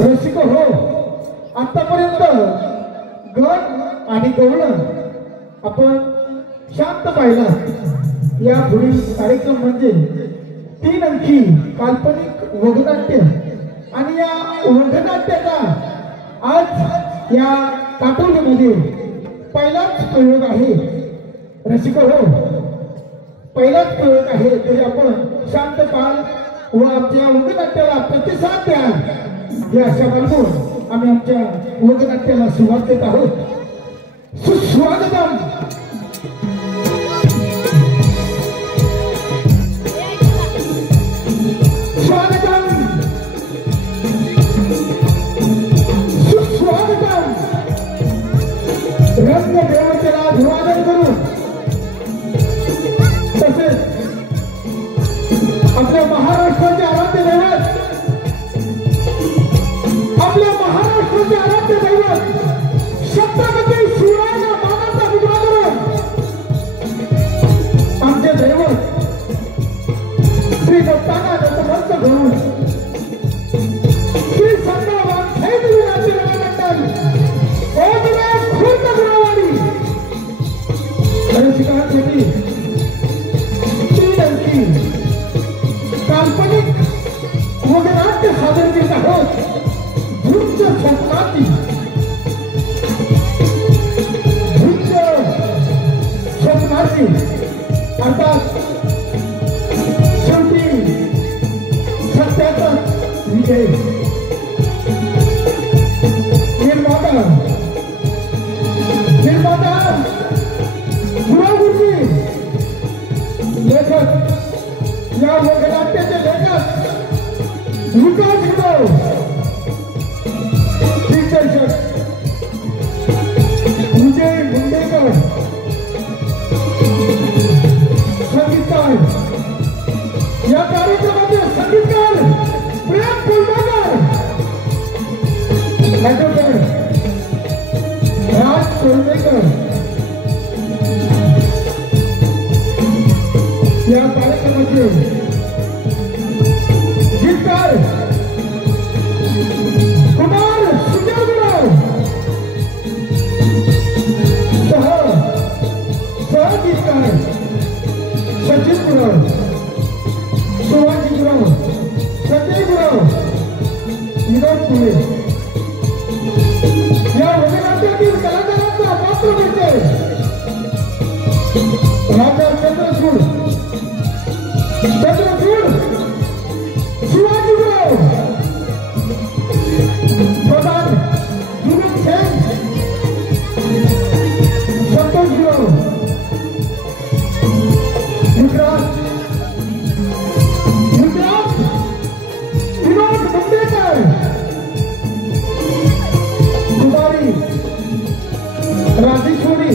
रसिक हो, आतापर्यंत गण आणि गवळण आपण शांत पाहिला। या पुढील कार्यक्रम म्हणजे 3 अंकी काल्पनिक वगनाट्य आणि या वगनाट्याचा आज या काटोलीमध्ये पहिलाच प्रयोग आहे। रसिक हो, पहिलाच प्रयोग आहे, तरी आपण शांत पाल व आमच्या वगनाट्याला प्रतिसाद द्या या आशा बाळगून आम्ही आमच्या वगनाट्याला सुरुवात देत आहोत। सुस्वागतम। स्वागतम सुस्वागतम। रंग देवतेला अभिवादन करून तसेच आपल्या महाराष्ट्राचे आराध्य दैवत, आपल्या महाराष्ट्राचे आराध्य दैवत छत्रपती शिवरायांच्या मानाचा मुजरा करून आमचे दैवत श्री दत्तांना दत्तवंत घेऊन श्री संतवान सैद विराजी रंगमंडल ओमरे खुर्द गुरावाडी रसिकांसाठी 3 अंकी काल्पनिक वगनाट्य सादर करीत आहोत। झुंज स्वप्नाची, झुंज स्वप्नाची अर्थात शेवटी सत्याचा विजय। निर्माता गुरुजी, लेखक, या वगनाट्याचे लेखक विकास गुरव, दिग्दर्शक विजय मुंडेकर, संगीतकार, या कार्यक्रमाचे संगीतकार प्रेम कुलकर्णी, ॲडव्होकेट राज कोल्हेकर, या कार्यक्रमाचे गीतकार कुमार सुजय गुरव, सहगीतकार सचिन गुरव, शिवाजी गुरव, संजय गुरव, विनोद फुले, या वगनाट्यातील कलाकारांचा पात्र विषय राजा चंद्रचूड शिवाजी गुरव, प्रधान जुलूम सिंग, संतोष गुरव, गुजरात विनोद मुंडेकर, कुमारी राजेश्वरी,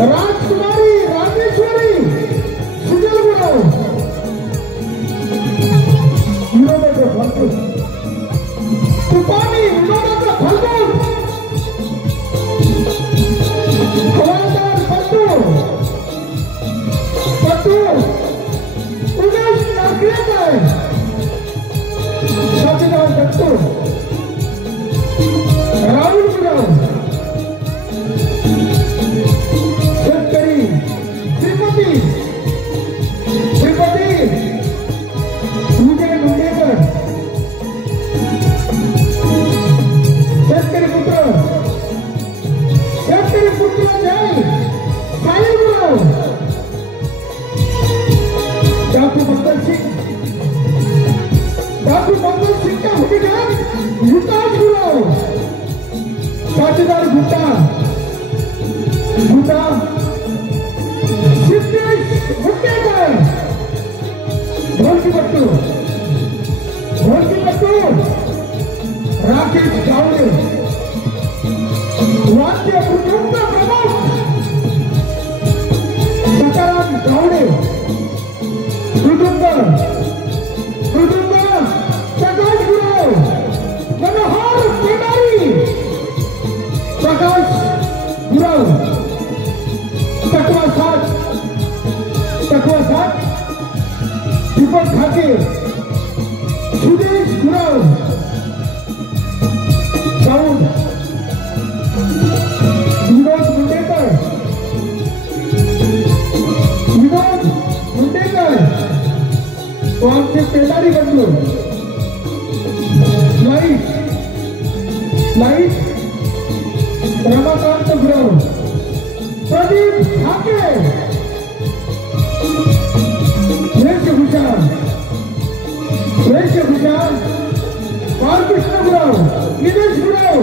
राजकुमारी राजेश्वरी सुजल गुरव, विनोदाचा फाल्गुन, तुपानी विनोदाचा फाल्गुन, हवालदार पट्टू उमेश नागरेकर, साथीदार दत्तू, राहुल गुरव, शेतकरी श्रीपती विजय मुंडेकर, शेतकरी पुत्र जय साहिल गुरव, डॉक्टर मंगल सिंह का भूमिका युवराज गुरव, साथीदार गुट्टा सिद्धेश मुंडेकर, ढोलकी पट्टू राकेश गावडे, वाद्य कुटुंब प्रमुख सकाराम गावडे, मृदुंग प्रकाश गुरव, मनोहर केदारी, प्रकाश गुरव, तकवा साथ दीपक ठाके, सुदेश गुरव, आमचे पेदारी बंधू लाईट रमाकांत गुरव, प्रदीप ठाके, वेशभूषा बाळकृष्ण गुरव, निलेश गुरव,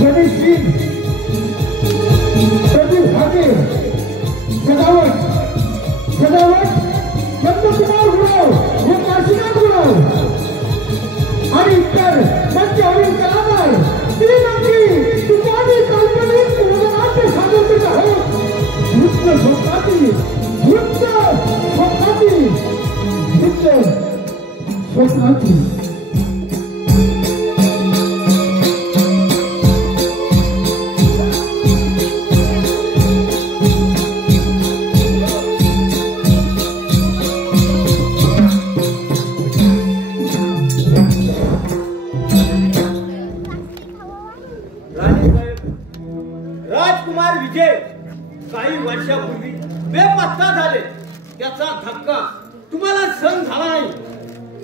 गणेश सिंग, प्रदीप ठाके, सजावट चंद्रकुमार गुरव व काशीनाथ गुरव आणि इतर मंचावरील कलाकार श्रीरंगी तुपानी काल्पनिक नाट्य सादर करीत आहोत. नृत्य स्वप्नाती राजकुमार विजय काही वर्षापूर्वी बेपत्ता झाले. त्याचा धक्का तुम्हाला सहन झाला नाही.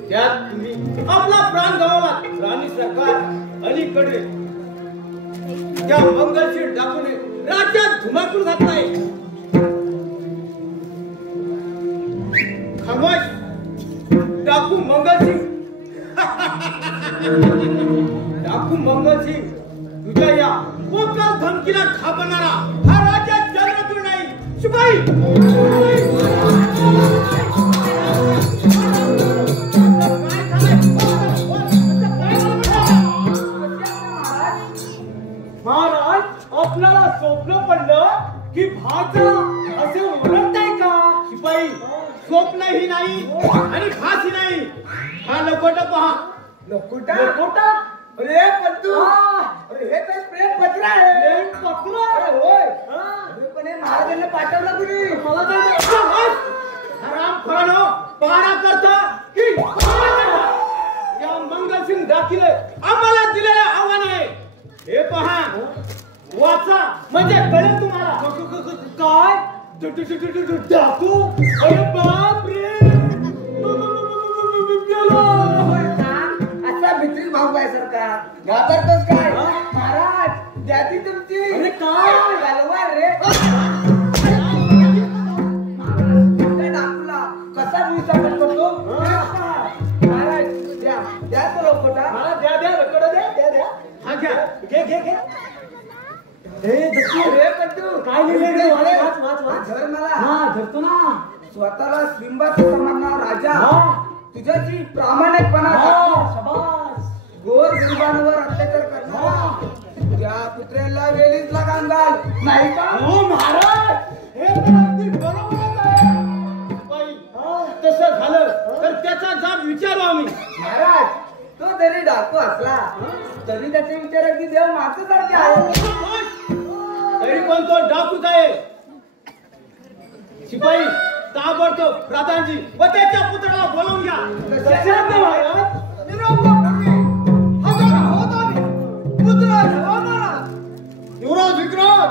त्यात तुम्ही आपला प्राण गमावला. राणी सरकार अलीकडे त्या मंगलशीर डाकूने राज्यात धुमाकूळ घातलाय. खामोश डाकू मंगलसिंग तुझ्या या पोकळ धमकीला घाबरणारा हा राज्यात जन्मतो नाही. शिपाई महाराज, आपल्याला स्वप्न पडलं की भाचा असे ओरडताय का? शिपाई, स्वप्नही नाही आणि भासही नाही. हा लकोटा पहा. लकोटा? अरे पत्तू, अरे हे तर प्रेम पत्र आहे. प्रेम पत्र? अरे होय. पण हे महाराजांना पाठवलं कुणी? मला हराम खानो पारा करता की या मंगलसिंग दाखिले आम्हाला दिलेलं आव्हान आहे. हे पहा, वाचा म्हणजे कळेल तुम्हाला. काय डाकू? अरे बाप रे, असा भित्री भाऊ आहे सरकार. घाबरतोस काय महाराज? द्याती तुमची. अरे काय गलवार रे. डाकूला कसा विचार करतो महाराज? द्या तो लोकोटा. मला द्या लोकोटा द्या. हा घ्या. घे. काय लिहिलंय? धर मला. धरतो ना. स्वतःला श्रींबाचा समजणारा राजा, तुझ्याची प्रामाणिकपणा, गोर गरिबांवर अत्याचार करणारा, तुझ्या पुत्र्याला वेलीच लगाम घाल नाही का? हो महाराज, हे तर अगदी बरोबरच आहे. तसं झालं तर त्याचा जाब विचारू आम्ही. महाराज, तो जरी डाकू असला तरी त्याचे विचार अगदी देव माणसासारखे आहे. तरी पण तो डाकूच आहे. शिपाई, ताबडतोब प्रधानजी व त्याच्या पुत्राला बोलवून घ्या. युवराज विक्रम,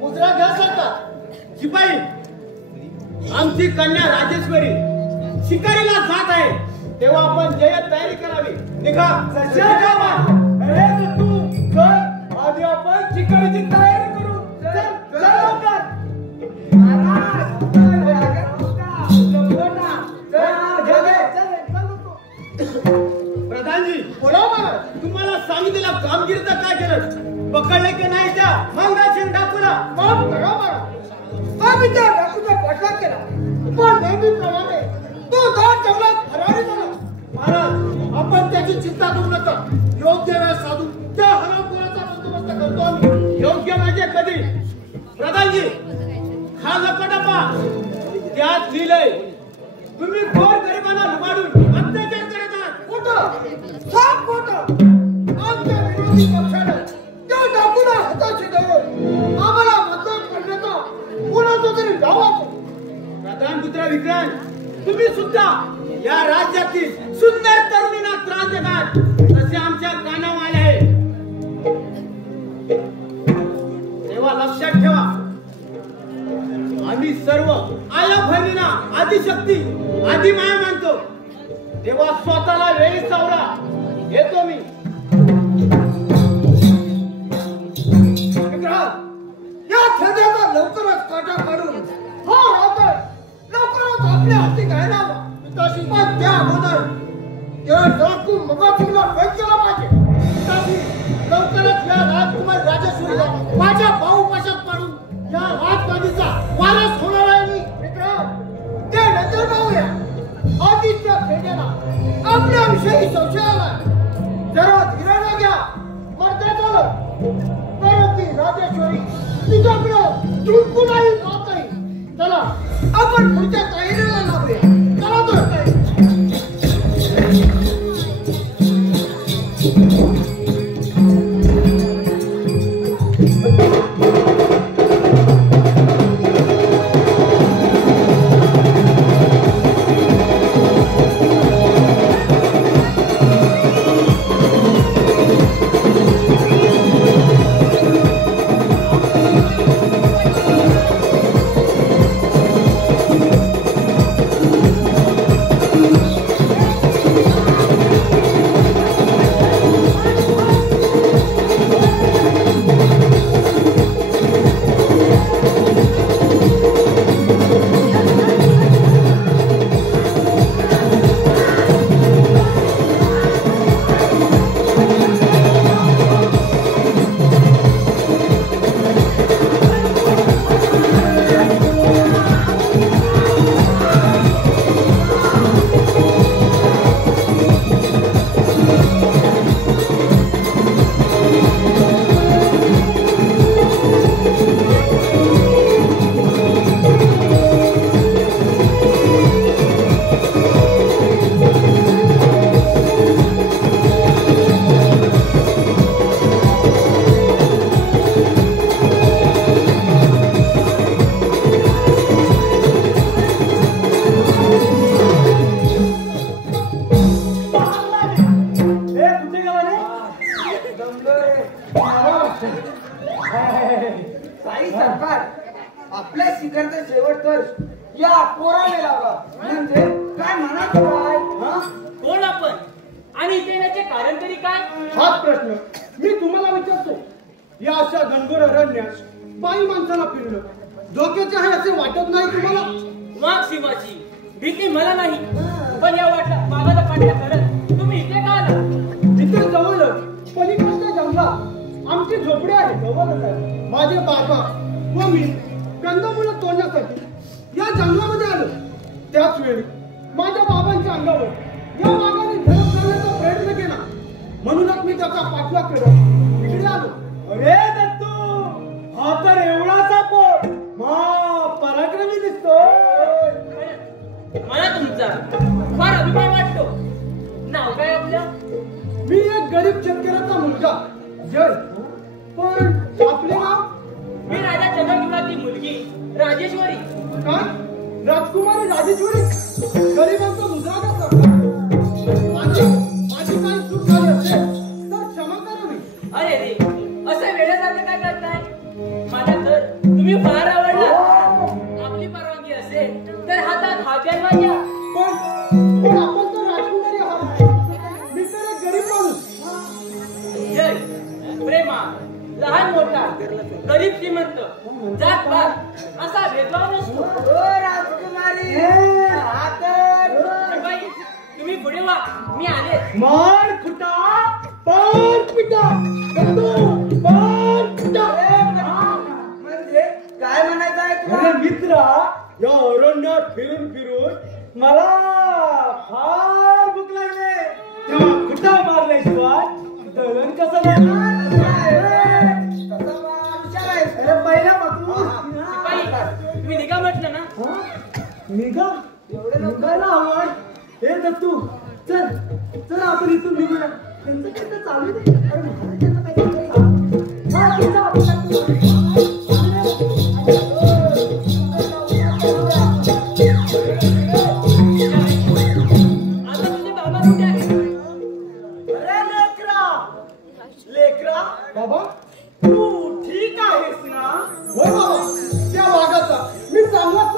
मुद्रा घ्या सरकार. शिपाई, आमची कन्या राजेश्वरी शिकारीला जात आहे, तेव्हा आपण जय्यत तयारी करावी. निघा. अरे तू चल, आधी आपण शिकारीची तयारी करू. चल लवकर. प्रधानजी, तुम्हाला सांगितलेलं कामगिरीचं काय केलं? पकडले की नाही त्या मंगलसिंग डाकूला? आम्ही त्या डाकूचा पाठलाग केला, पण नेहमीप्रमाणे तो त्या जंगलात फरारी झाला. महाराज, आपण त्याची चिंता करू नका. योग्य वेळ साधून त्या हरामखोराचा बंदोबस्त करतो आम्ही. योग्य म्हणजे कधी? प्रधानजी, हा लकोटा पहा. त्यात लिहिलंय, तुम्ही गोर गरिबांना लुबाडून अत्याचार करत आहात. खोटं, साफ खोटं. आमच्या विरोधी पक्षानं त्या डाकूला हाताशी धरून आम्हाला मतदान करण्याचा कोणाचा तरी डाव आहे. प्रधानपुत्र विक्रांत, तुम्ही सुद्धा या राज्यातील सुंदर तरुणींना त्रास देतात तसे आमच्या कानावर आले आहे. तेव्हा लक्षात ठेवा, आम्ही सर्व आया भरणीला आदिशक्ती आदि माया मानतो तेव्हा स्वतःला वेळी सावरा येतो मी. या खेद्याचा लवकरच काटा काढून हा राहतोय लवकरच आपल्या हाती घ्यायला पिताशी. पण त्या अगोदर त्या डाकू मगाचीला भेट केला पाहिजे. पिताशी लवकरच या राजकुमार राजेश्वरीला माझ्या भाऊ पाशात पाडून या राजगादीचा वारस होणार आहे मी. मित्र ते नंतर पाहूया. आधीच्या खेड्याला आपल्याविषयी संशय आला. जरा धीराने घ्या मरते झालं. कारण ती राजेश्वरी तिच्याकडं चुकूनही जात नाही. चला आपण पुढच्या तयारीला लागूया. चला तर साई सरकार आपल्या शिखरचा शेवट तर या पोराने लावला. म्हणजे काय म्हणत काय? कोण आपण आणि इथे येण्याचे कारण तरी काय? हाच प्रश्न मी तुम्हाला विचारतो. या अशा घनघोर अरण्यात बाई माणसाला फिरणं धोक्याचे आहे असे वाटत नाही तुम्हाला? वाघ शिवाची भीती मला नाही. पण या वाघाला पाठ्या करत तुम्ही इथे का आला? इथे जवळच पलीकडच्या जंगलात आमची झोपडी आहे. जवळच आहे. माझे बाबा व मी कंदमुळं तोडण्यासाठी या जंगलामध्ये आलो. त्याच वेळी माझ्या बाबांच्या अंगावर या वाघाने झडप करण्याचा प्रयत्न केला. म्हणूनच मी त्याचा पाठलाग करत इकडे आलो. अरे दत्तू हा तर एवढासा पोट पराक्रमी दिसतो. मला तुमचा फार अभिमान वाटतो. नाव काय आपलं? मी एक गरीब शेतकऱ्याचा मुलगा जय. पण आपले नाव? मी राजा चंद्रचूडाची मुलगी राजेश्वरी. काय? राजकुमारी राजेश्वरी? गरिबांचा मुजरा का करता? माझी काही चूक झाली असेल तर क्षमा करावी. अरे रे असं वेळेसारखं काय करताय? मला तर तुम्ही फार आवडला. आपली परवानगी असेल तर हातात हात द्यायला घ्या. पण आपण तर राजकुमारी आहात. मी तर एक गरीब माणूस. जय प्रेमा लहान मोठा गरीब श्रीमंत जात पात असा भेदभाव नसतो. राजकुमारी बाई तुम्ही पुढे वा. मी आले. मार खुटा पार पिटा पार पिटा. म्हणजे काय म्हणायचं आहे तुला? अरे मित्रा या अरण्यात फिरून फिरून मला फार भूक लागले. तेव्हा खुटा मारल्याशिवाय दळण कसं लागणार? अरे पहिला बाई तुम्ही निघा म्हटलं ना. निघा निघायला आवड. हे दत्तू चल चल आपण इथून निघूया. त्यांचं काय तर चालू दे. अरे महाराजांचं काय तरी चालू. हा तुझा आता तुझे बाबा कुठे आहेत? अरे लेकरा बाबा तू ठीक आहेस ना? हो बाबा त्या वाघाचा मी चांगलाच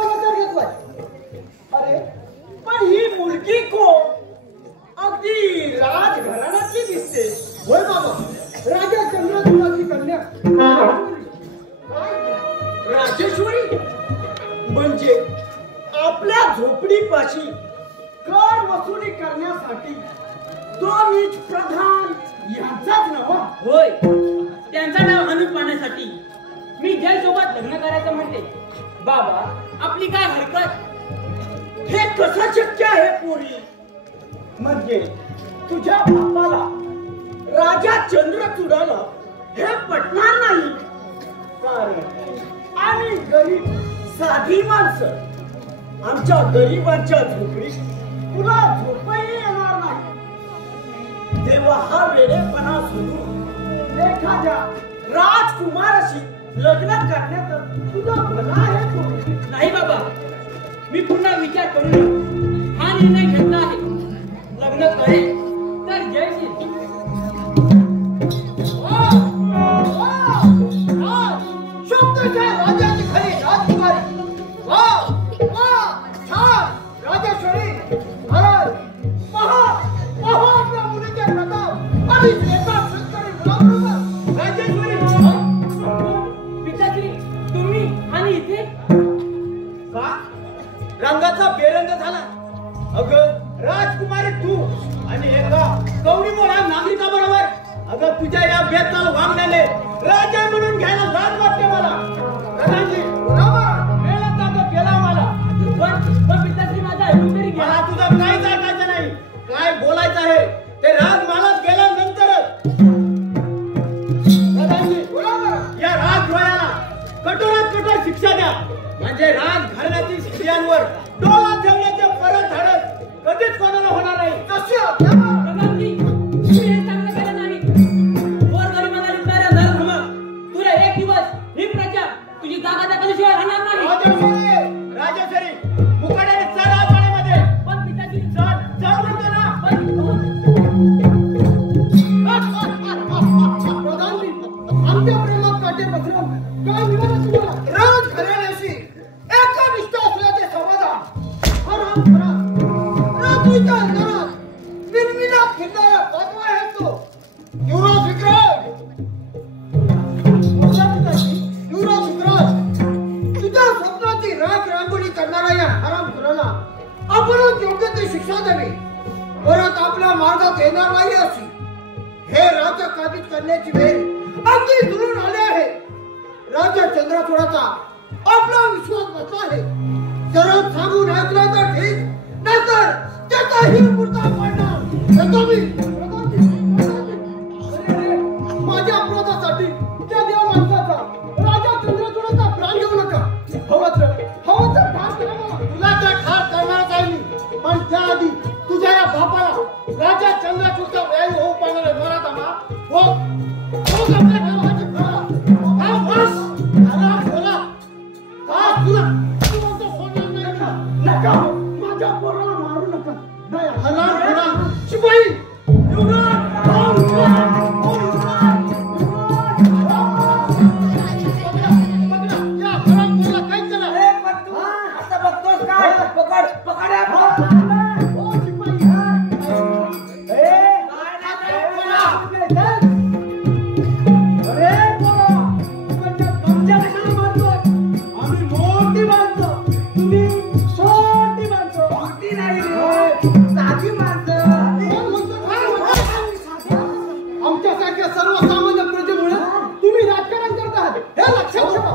मुलगी को अगदी राजघराण्याची दिसते. होय बाबा, राजा चंद्रचूडाची कन्या राजेश्वरी म्हणजे आपल्या झोपडीपाशी कर वसुली करण्यासाठी तो नीच प्रधान यांचाच नवा. होय, त्यांचा डाव हाणून पाहण्यासाठी मी जय सोबत लग्न करायचं म्हणते. बाबा, आपली काय हरकत? हे कसं शक्य आहे पोरी? म्हणजे तुझ्या बापाला राजा चंद्रचूडाला हे पटणार नाही. कारण आम्ही गरीब साधी माणसं, आमच्या गरिबांच्या झोपडीत तुला झोपही येणार नाही. तेव्हा हा वेडेपणा सोडून एखाद्या राजकुमाराशी लग्न करण्यात तुझा भला आहे पोरी. नाही बाबा, मी पुन्हा विचार करून हा निर्णय घेतला आहे. लग्न करेल तर जयशील. शब्दच्या राजाची खरी राजकुमारी. वाह वाह, छान राजेश्वरी. महाराज, पहा पहा आपल्या मुलीचे प्रताप आणि एका शेतकरी मुलाबरोबर. राजेश्वरी, पिताश्री, तुम्ही आणि इथे का रंगाचा बेरंग झाला? अगं राजकुमारी तू आणि एका कवडीमोळा नागरिकाबरोबर. अगं तुझ्या या बेताल वागण्याने राजा म्हणून घ्यायला लाज वाटते मला. राजाजी, बरोबर वेळच जातो गेला मला. पण पिताश्री, माझा ऐकून तरी घ्या. मला तुझं काहीच ऐकायचं नाही. काय बोलायचं आहे ते राजमालाच गेल्यानंतरच. राजाजी, बरोबर या राजद्रोहाला कठोरात कठोर शिक्षा द्या. म्हणजे राजघराण्यातील स्त्रियांवर डोळा ठेवण्याचे परत धाडस कधीच कोणाला होणार नाही. प्रधानजी, तुम्ही हे चांगलं केलं नाही. गोरगरिबांना लुटणाऱ्या नरधमा, तुला एक दिवस ही प्रजा तुझी जागा दाखवल्याशिवाय राहणार नाही. राजेश्वरी, राजेश्वरी, मुकाट्याने चढ आतमध्ये. पण पिताश्री, चढ चढ म्हणतो ना. प्रधानजी, आमच्या प्रेमात काटे पसरवून काय मिळालं तुम्हाला? राजघराण्याशी एकनिष्ठ असल्याचे समाधान. रात्रीच्या अंधारात निर्विलाप फिरणारा पाचवा आहे तो. युवराज विक्रांत, युवराज विक्रांत, तुझ्या स्वप्नाची राख रांगोळी करणारा या हरामखोराला आपणच योग्य ती शिक्षा द्यावी. परत आपल्या मार्गात येणार नाही अशी हे राज्य काबीज करण्याची वेळ अगदी दुरून आले आहे. राजा चंद्रचूडाचा आपला विश्वास बसला आहे. सरळ सांगून ऐकलं तर ठीक, नाहीतर त्याचाही मुर्दा पाडणार. माझ्या अपराधासाठी त्या देव माणसाचा राजा चंद्रचूडाचा प्राण घेऊ नका. हवं तर ठार करा मला. तुला तर ठार करणारच आहे मी. पण त्याआधी तुझ्या या बापाला राजा चंद्रचूडचा व्यायू होऊ पाहणारे मराठा हो आपल्या गावाची फळा. हा बस आराम करा. का तुला सोडणार नाही का? नका, माझ्या पोराला मारू नका. नाही हलाल करा. शिपाई, या हरामखोराला काय केलं? अरे पण तू असं बघतोस काय? पकड पकड या. ओ शिपाई, अरे पोरा, तुमच्या कमच्या कशाला मारतो? आम्ही मोठी माणसं, तुम्ही छोटी माणसं. मोठी नाही रे, साधी माणसं. आमच्यासारख्या सर्वसामान्य प्रजेमुळे तुम्ही राजकारण करतात हे लक्षात ठेवा.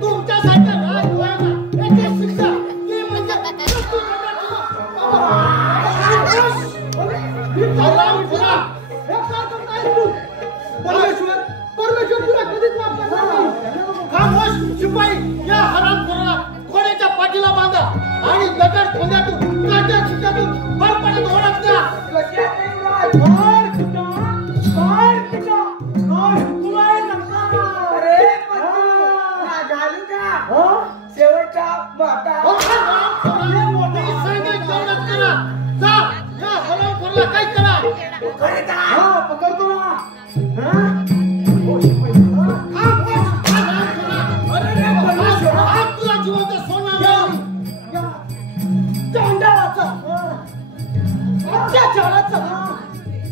तुमच्यासारख्या राजद्रोहाला एकच शिक्षा, ती म्हणजे परमेश्वर तुला कधीच माफ करणार नाही. खामोश शिपाई, या हरामखोराला घोड्याच्या पाठीला बांधा आणि दगड खोंद्यातून काट्या खिच्यातून बळपणात ओढत द्या. अरे पण तू घालू का शेवटचा बाटा? मोठी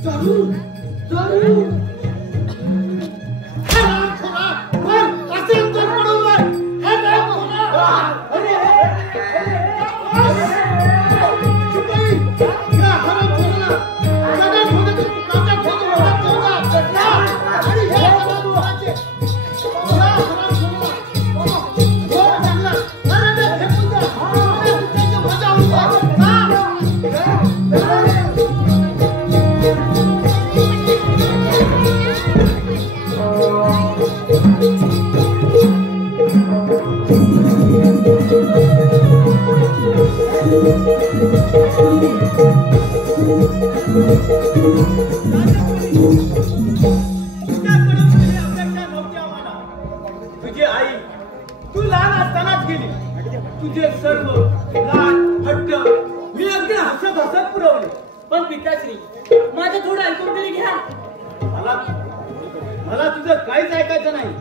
जरूर जरूर तुझी आई तू लहान असतानाच गेली. तुझे सर्व लाड हट्ट मी अगदी हसत हसत पुरवले. पण पिताश्री माझं थोडं ऐकून तरी घ्या. मला तुझं काहीच ऐकायचं नाही.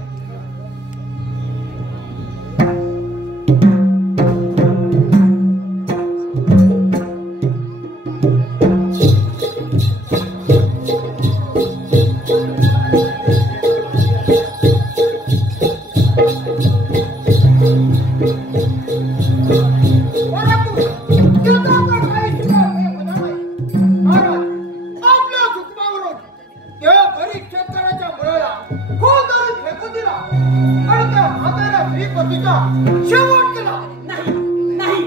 शेवट केला. नाही नाही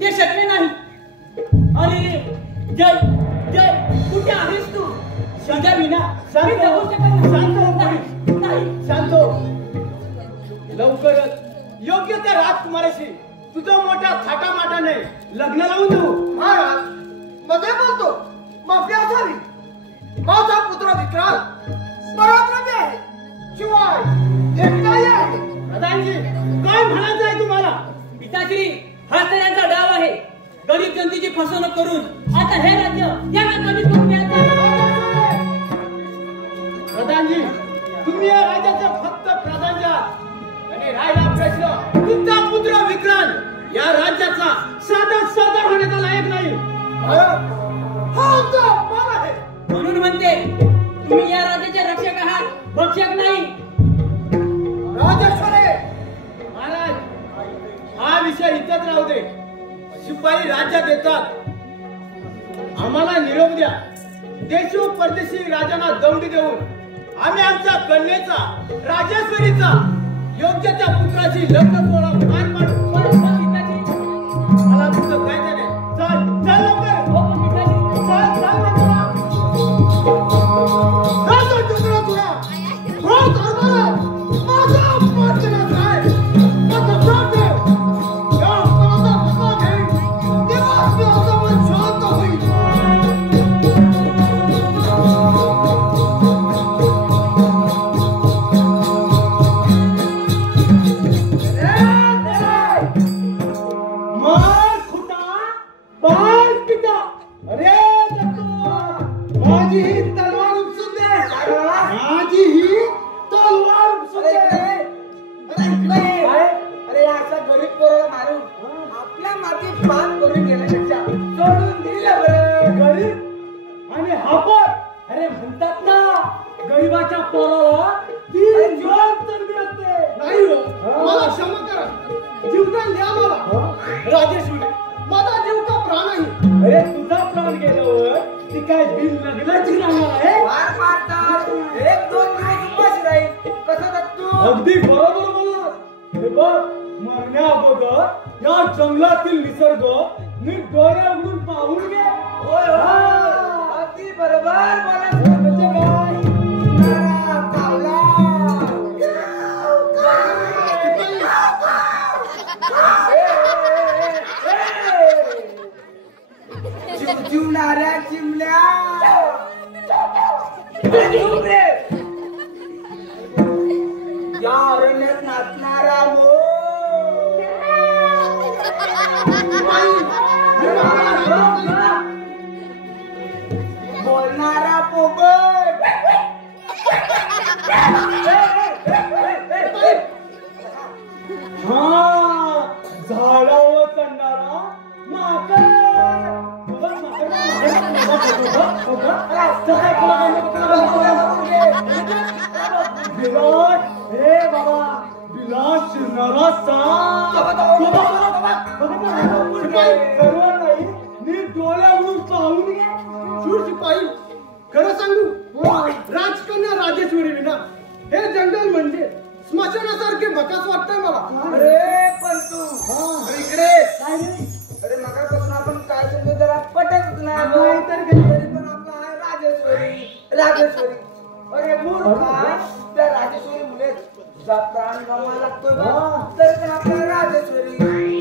ते शक्य नाही. अरे जय जय कुठे आहेस तू? तुझ्या विना मी जगू शकत नाही. शांत हो. नाही नाही शांत हो. लवकरच योग्य त्या राजकुमाराशी तुझं मोठ्या थाटामाटाने लग्न लावून देऊ. महाराज मध्ये बोलतो माफी असावी. माझा पुत्र विक्रांत पराक्रमी आहे, शिवाय एकटाही आहे. प्रधानजी काय म्हणायचं आहे तुम्हाला? पिताश्री हा तर यांचा डाव आहे. गरीब जनतेची फसवणूक करून आता हे राज्य यांना कमीत कमी द्यायचं. प्रधानजी तुम्ही या राज्याचे फक्त प्रधान आणि राहिला प्रश्न तुमचा पुत्र विक्रांत या राज्याचा साधा सरदार होण्याचा लायक नाही. हा आमचा अपमान आहे. म्हणून म्हणते तुम्ही या राज्याचे रक्षक आहात, भक्षक नाही. राजेश्वरे महाराज हा विषय इथंच राहू दे. शिपाई राज्यात येतात. आम्हाला निरोप द्या. देशो परदेशी राजांना दौंडी देऊन आम्ही आमच्या कन्येचा राजेश्वरीचा योग्य त्या पुत्राची लग्न सोहळा पार पाडू. मला तुझं काय नाही. चल चल लवकर. चल चल लवकर. राजा चंद्र तुला हो धर्माला माझा अपमान केला आहे. माझा प्राण देव या अपमानाचा बदला घेईन. तेव्हाच मी आता मन शांत होईल. मार खुटा बाळ पिता. अरे माझी ही तलवार उपसून दे. माझी ही तलवार उपसून दे. अरे असा गरीब पोराला मारून आपल्या मातीत पान करून गेल्यापेक्षा सोडून दिलं बरं. गरीब आणि हापर. अरे म्हणतात ना गरीबाच्या पोराला ती जिवंत चरबी असते. नाही हो, मला क्षमा करा. जीवदान द्या मला. राजेश्वरी माझा जीव का प्राण आहे. अरे तुझा प्राण गेल्यावर ती काय बिल लग्नाची राहणार आहे? वार मारतात. 1-2 दिवस उपाशी राहील. कसं दत्तू? अगदी बरोबर बोलला. हे बघ मरण्या अगोदर या जंगलातील निसर्ग मी डोळे उघडून पाहून घे. होय होय. अगदी बरोबर बोला. म्हणजे काय? नारा पावला. जीवनाऱ्या चिमल्या. या अरण्यात नाचणारा बोलणारा पोपट. हा झाडावर चढणारा माकड. खरं सांगू राजकन्या राजेश्वरी विना हे जंगल म्हणजे स्मशानासारखे भकास वाटतंय मला. अरे पण तू इकडे अरे मगापासून आपण काय समजू जरा पटत नाही तर तरी पण आपला आहे राजेश्वरी. अरे मूर्खा त्या राजेश्वरी मुले तुझा प्राण गमावा लागतोय बा तर ते आपला राजेश्वरी.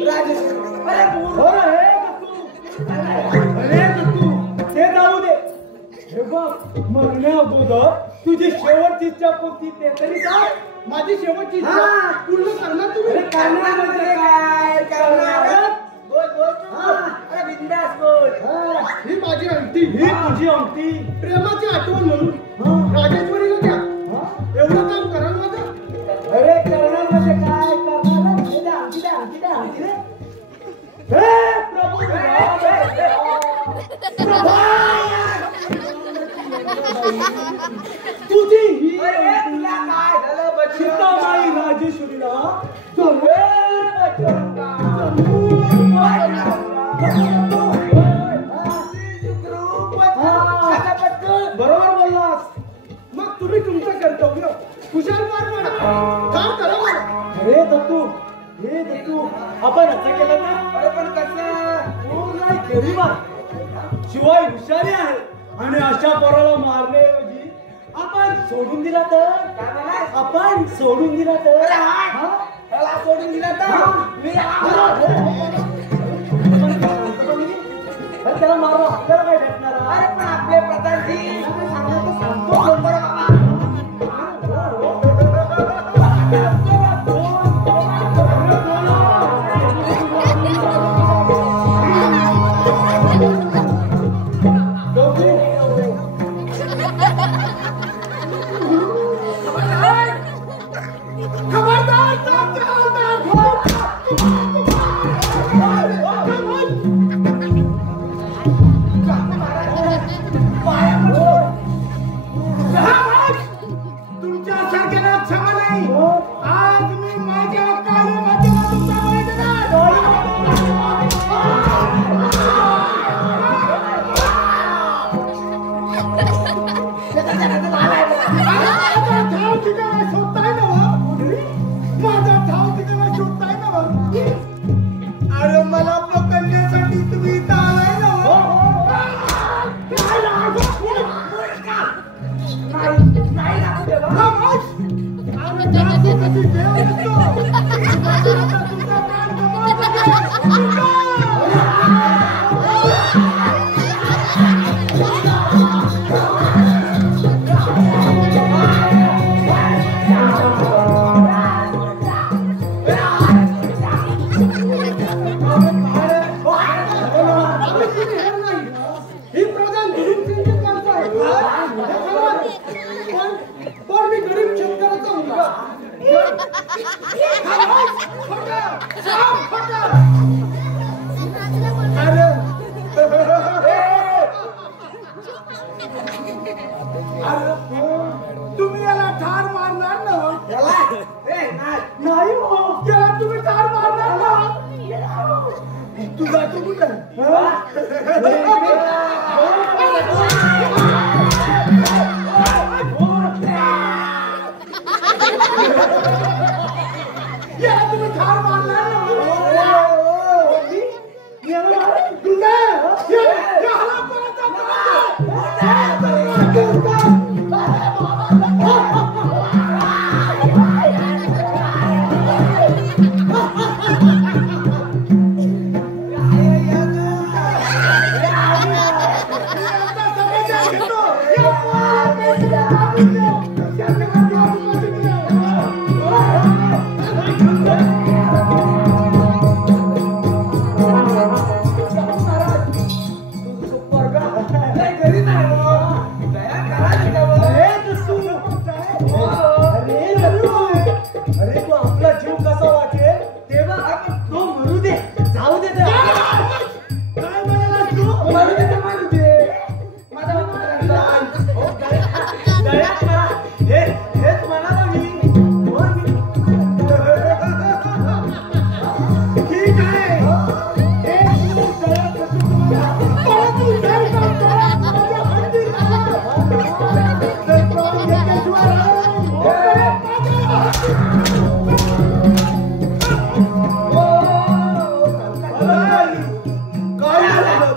अरे मूर्ख अरे तू ते जाऊ दे. हे बघ मरण्या अगोदर तुझी शेवटची इच्छा कोणती ते तरी काय. माझी शेवटची इच्छा पूर्ण करणार तुम्ही. करणार म्हणजे काय करणार बोल अरे बिंदास बोल. ही माझी अंगठी, ही तुझी अंगठी प्रेमाची आठवण म्हणून राजेश्वरीला द्या. एवढं काम कराल माझं. अरे करणार म्हणजे काय करणार. हे प्रभू तुझी ही अरे तुला काय झालं बच्चू? सीतामाई राजेश्वरीला बरोबर बोललास. मग तुम्ही तुमचं कर्तव्य कुशाल पार पाडा. काम करा मला. अरे दत्तू हे दत्तू आपण असं केलं ना. अरे पण कसं गरीब आहे शिवाय हुशारी आहे आणि अशा पोराला मारण्याऐवजी आपण सोडून दिला तर. काय म्हणाल? आपण सोडून दिला तर. अरे हा त्याला सोडून दिला तर मी त्याला मारलं आपल्याला काय भेटणार. अरे पण आपले प्रधानजी सांगतो तुम्ही याला ठार मारणार ना. नाही हो त्याला तुम्ही ठार मारणार ना. तू जातो कुठं. याला तुम्ही ठार मारणार ना.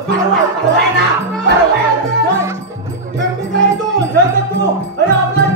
परवाय ना परवाय तर मी काय तो तू अरे आपला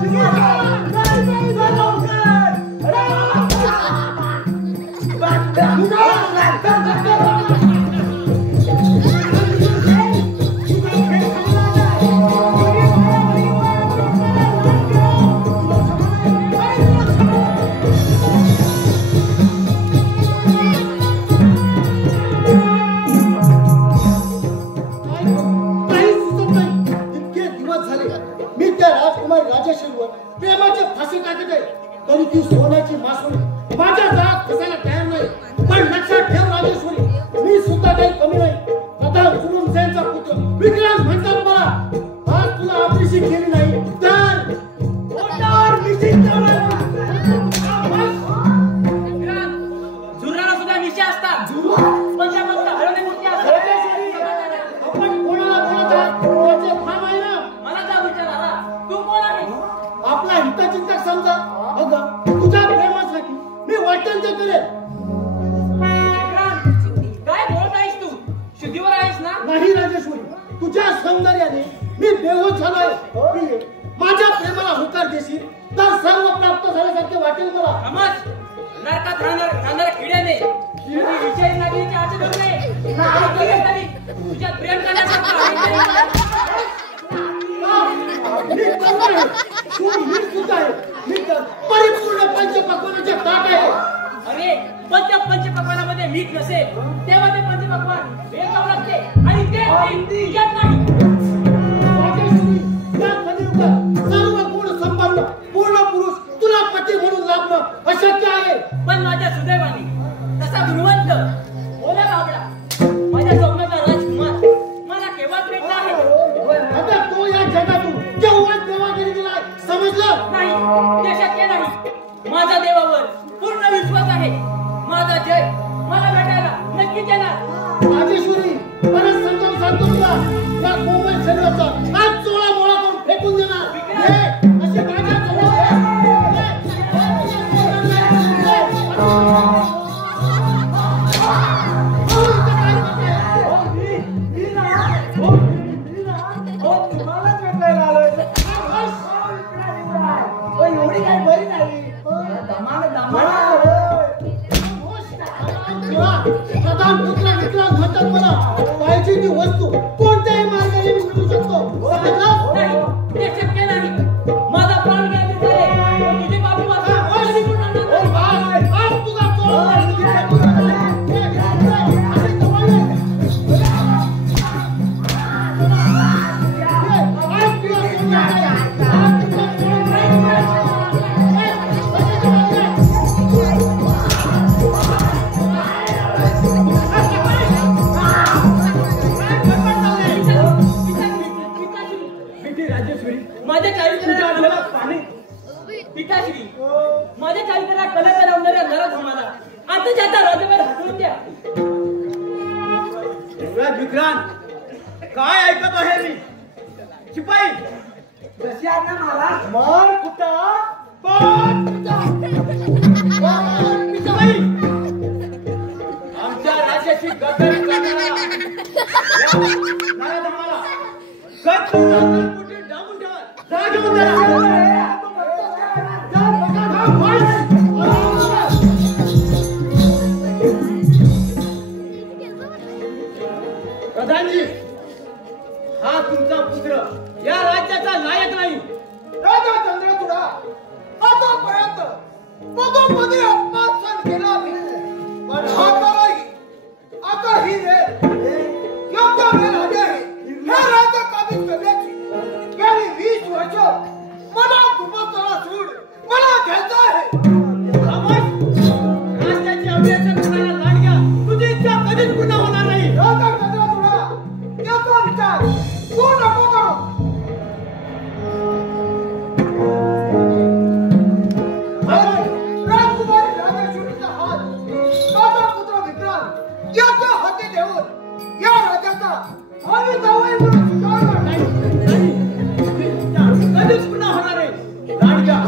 प्रेमाचे फाशी टाकत आहे तरी ती सोन्याची मासुळी माझ्या जात फसायला तयार नाही. पण लक्षात ठेव राजेश्वरी, मी सुद्धा काही कमी नाही. प्रधान सुरुमसेनचा पुत्र विक्रांत म्हणतात मला आज तुला आपलीशी केली नाही तर झुरणाला सुद्धा निशा असतात. पंचामृत हरवणे मूर्ती असतात. आपण कोणाला बोलत आहात त्याचे भान आहे ना. मला का विचार आला? तू कोण आहेस? आपला हितचिंतक समजा. अगं तुझ्या प्रेमासाठी मी वाटेल ते करेल. काय बोलत आहेस तू? शुद्धीवर आहेस ना? नाही राजेश्वरी, तुझ्या सौंदर्याने मी बेहोश झालोय. प्रिये, माझ्या प्रेमाला होकार देशील तर सर्व प्राप्त झाल्यासारखे वाटेल मला. समज नरकात राहणाऱ्या किड्याने विषय नागरीचे आशे धरू नये. तुझ्यात प्रेम करण्यासारखं आहे. मी करू आहे. तू मी सुद्धा आहे. मी परिपूर्ण पंचपक्वानाचे ताट आहे. अरे पंचपक्वानामध्ये मीठ नसेल तेव्हा ते पंचपक्वान वेगावं लागते आणि ते तुझ्यात नाही. राजेश्वरी, या कलियुगात सर्व गुण संपन्न पूर्ण पुरुष तुला पती म्हणून लाभणं अशक्य आहे. पण माझ्या सुदैवाने तसा गुणवंत ओला बाबडा माझ्या स्वप्नाचा राजकुमार मला केव्हाच भेटला आहे. आता तो या जगातून केव्हाच देवाघरी गेलाय, समजलं? नाही, ते शक्य नाही. माझा देवावर पूर्ण विश्वास आहे. माझा जय मला भेटायला नक्कीच येणार. राजेश्वरी, परत संगम सांगतो तुला, या कोमल शरीराचा आज चोळा मोळा करून फेकून देणार. हे, असे माझ्या जवळ ये. एवढी काय बरी नाही. प्रधान पुत्र विक्रांत म्हणतात मला पाहिजे ती वस्तू कोणत्याही मार्गाने मी मिळू शकतो, समजलं? नाही, ते शक्य नाही. माझा प्राण गेला तरी चालेल. तुझी बाबू माझा कधी पूर्ण होणार नाही. आज तुझा चोळा माझ्या चारित्र्याला पाणी पिताश्री माझ्या चारित्र्याला कलंक लावणाऱ्या नरधमाला आताच्या आता राजभर हाकलून द्या. विक्रांत, काय ऐकत आहे मी? शिपाई जशी आहे ना मला मार कुठं शिपाई आमच्या राज्याची गद्दारी करणारा नराधमाला कुठे डांबून ठेवा. जागेवर त्याला. प्रधानजी, हा तुमचा पुत्र या राज्याचा नायक नाही. राजा चंद्रचूडा आतापर्यंत पदोपदी अपमान सहन केला मी. पण आता ही वेळ योग्य वेळ आली आहे. हे राज्य काबीज करण्याची. गेली 20 वर्ष मला दुमताला सोड मला घ्यायचं आहे. राज्याची अभियाचना करायला लांडग्या तुझी इच्छा कधीच पूर्ण होणार नाही. राजा चंद्रचूडा याचा विचार तू नको करू. राजकुमारी राजेश्वरीचा हात माझा पुत्र विक्रांत याच्या हाती देऊन या राजाचा आम्ही जावई म्हणून स्वीकारणार नाही. कधीच पूर्ण होणार आहे. लांडग्या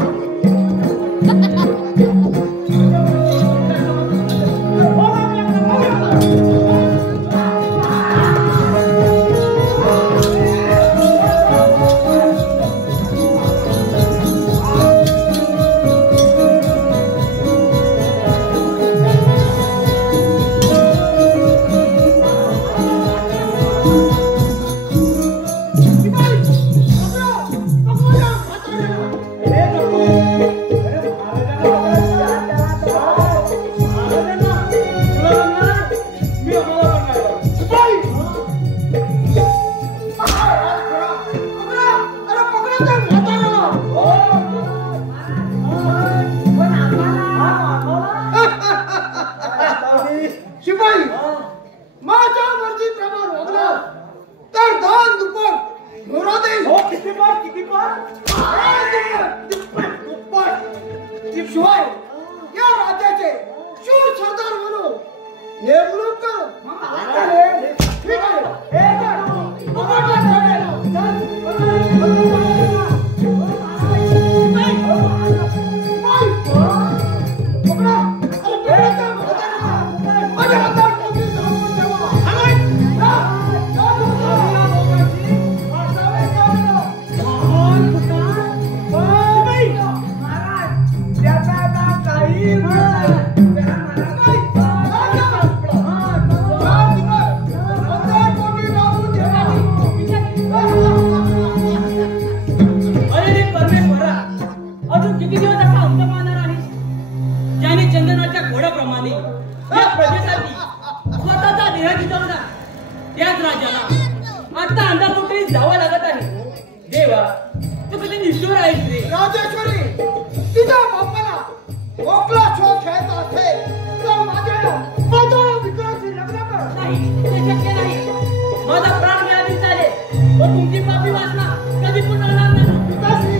राजाला आता अंधापोटी जावं लागत आहे. देवा तू कधी निष्ठुर आहेस रे. राजेश्वरी, तुझ्या बापाला मोकळा शोध खेळत असेल तर माझ्या विक्रांतशी लग्न कर. नाही, ते शक्य नाही. माझा प्राण गेला तरी चालेल, पण तुमची पापी वासना कधी पुन्हा होणार नाही. विकासजी,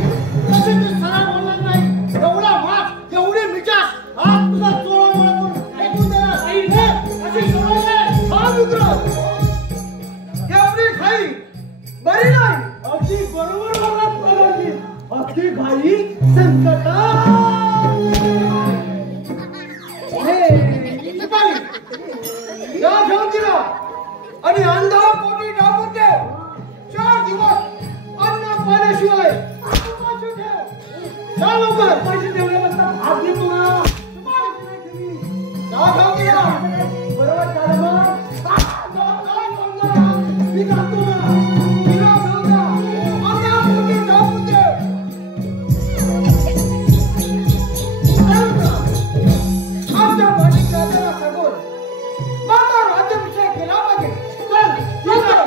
कसे तू सरळ बोलणार नाही? एवढा मास, एवढी मिठास, आज तुझा चोळा म्हणून ऐकून देणार. आई, अशी चोळा नाही. हा विक्रांत, एवढी घाई बरी नाही. अगदी बरोबर बोललात प्रधानजी. अगदी घाई संकटात. शिपाई, या घेऊन दिला आणि अंधार पोटी टाकून दे. 4 दिवस अन्न पाण्याशिवाय उपाशी ठेव. जा लवकर. पैसे ठेवले नसता भाग घेतो ना. जा घेऊन दिला. बरोबर झालं मग. मी जातो ना. तिला घेऊन जा. अंधार पोटी टाकून दे. आमच्या पाठीत राजाला सांगून माझा राज्याभिषेक केला पाहिजे. चल, चल.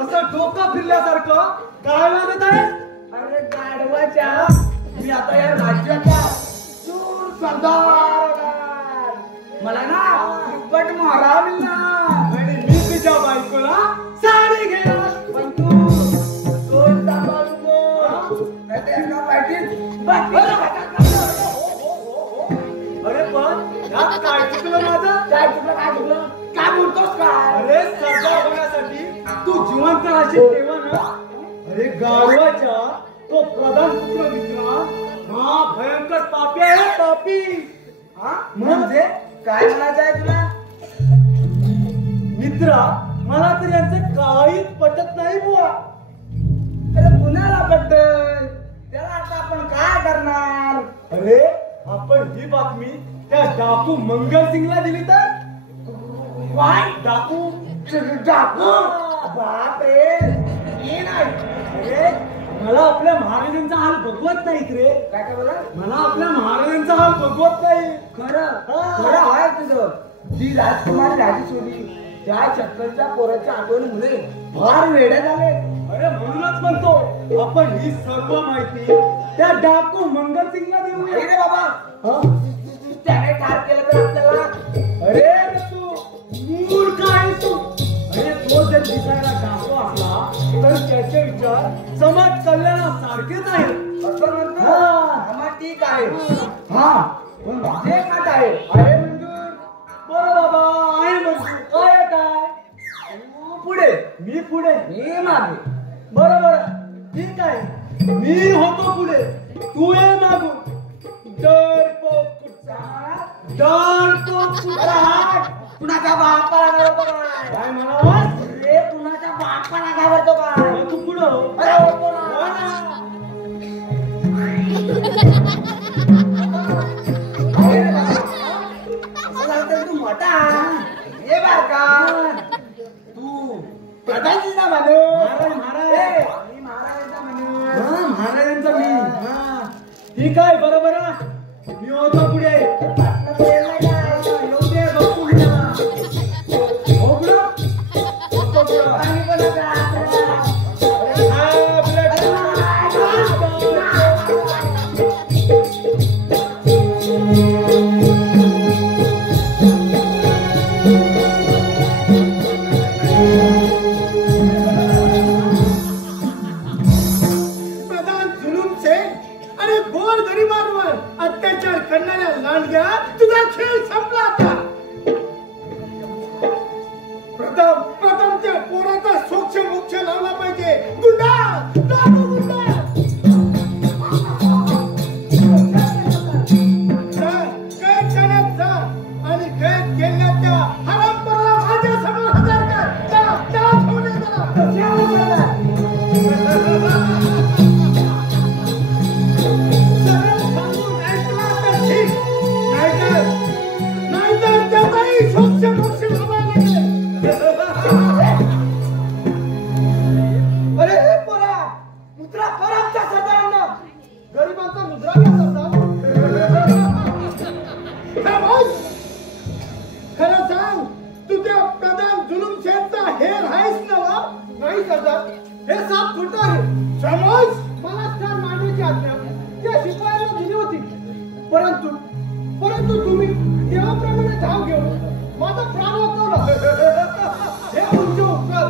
असं डोकं फिरल्यासारखं काय लागत आहे? अरे गाढवाच्या, मी आता या राज्याचा शूर सरदार होणार. मला ना दुप्पट महाराज मिळणार. आणि मी तुझ्या बायकोला साडी घेणार. पण तू तोंड सांभाळून बोल, नाहीतर एका पाठीत बाकीच्या हातात घालणार. अरे पण यात काय चुकलं माझं? काय चुकलं, काय चुकलं? काय बोलतोस काय? अरे सरदार होण्यासाठी तू जिवंत राहशील तेव्हा ना. अरे गाढवाच्या तो प्रधान पुत्र विक्रांत हा भयंकर पापी आहे. पापी. हा? म्हणजे काय म्हणायचं आहे तुला? मित्रा, मला तर यांचं काहीच पटत नाही बुवा. त्याला पुण्याला पडतंय, त्याला आता आपण काय करणार? अरे आपण ही बातमी त्या डाकू मंगलसिंगला दिली तर? काय? डाकू डाकू? बापरे, हे नाही. अरे मला आपल्या महाराजांचा हाल बघवत नाहीत रे. काय काय बोला? मला आपल्या महाराजांचा हाल बघवत नाही. खरं हा. खरं आहे तुझं. ती राजकुमारी राजेश्वरी त्या चक्करच्या पोराच्या आठवणीमुळे फार वेड्या झाले. अरे म्हणूनच म्हणतो आपण ही सर्व माहिती त्या डाकू मंगलसिंगला देऊ. नाही रे बाबा, हा? त्याने ठार केलं तर आपल्याला. अरे तू मूर्ख आहे तू. अरे तो जर दिसायला डाकू असला तर त्याचे विचार समाज कल्याणासारखेच आहेत. असं म्हणतो. हा. आम्हा ठीक आहे. हा, पण माझे मत आहे. आहे मंजूर. बरं बाबा, आहे मंजूर. काय काय तू पुढे, मी पुढे. मी मागे. बरं बरं, ठीक आहे. मी होतो पुढे, तू ये मागून. डरपोक कुठचा, डरपोक कुठचा. कुणाच्या बापाला घाबरतो काय? काय म्हणालास? रे, कुणाच्या बापाला घाबरतो काय? मग तू पुढं हो. अरे होतो ना. हो ना. अरे रे बाबा, असं झालं तर तू मोठा. ये बारका, तू प्रधानजीचा माणूस. महाराज. ए, मी महाराजांचा माणूस. हा, महाराजांचा मी. हा. ठीक आहे, बरोबर आहे. मी होतो पुढे. पाटणं पेरलंय काय? येऊ दे, बघू मी त्याला. हो पुढं? होतो पुढं. पाणी पण नका. हा, ब्लड. प्रधान जुलूमचे आणि गोर गरिबांवर अत्याचार करणाऱ्या लांडग्या, तुझा खेळ संपला आता. प्रथम त्या पोराचा सोक्ष मोक्ष लावला पाहिजे. गुंडा, डाकू गुंडा. जा, कैद खान्यात जा आणि कैद केलेल्या त्या हरामखोराला माझ्या समोर हजर कर. त्याला ठेवून ये त्याला. सरळ सांगून परंतु तुम्ही देवाप्रमाणे धाव घेऊन माझा प्राण वाचवला. हे तुमचे उपकार